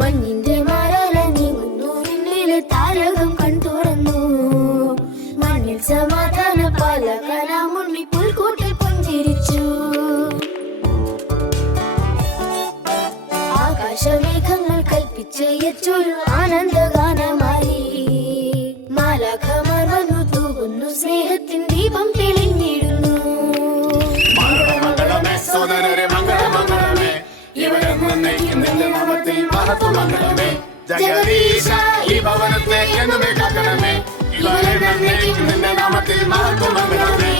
മഞ്ഞിന്റെ മാറാല നീങ്ങുന്നു, വിണ്ണിലെ താരകം കൺതുറന്നു. മണ്ണിൽ സമാധാന പാലകനാമുണ്ണി പുൽക്കൂട്ടിൽ പുഞ്ചിരിച്ചു. ആകാശമേഘങ്ങൾ കൽപ്പിച്ചൊരു ആനന്ദഗാനമായി. മാലാഖമാർ വന്നു തൂകുന്നു, സ്നേഹത്തിൻ ദീപം തെളിഞ്ഞിടുന്നു. മംഗളമംഗളമേ സോദരരെ മംഗളമംഗളമേ, ഇവരെന്നേക്കും നിന്റെ നാമത്തിൽ മഹത്വമംഗളമേ. ജഗദീശ ഈ ഭവനത്തെ എന്നുമേ കാക്കണമേ, ഇവരെന്നേക്കും നിന്റെ നാമത്തിൽ മഹത്വമംഗളമേ.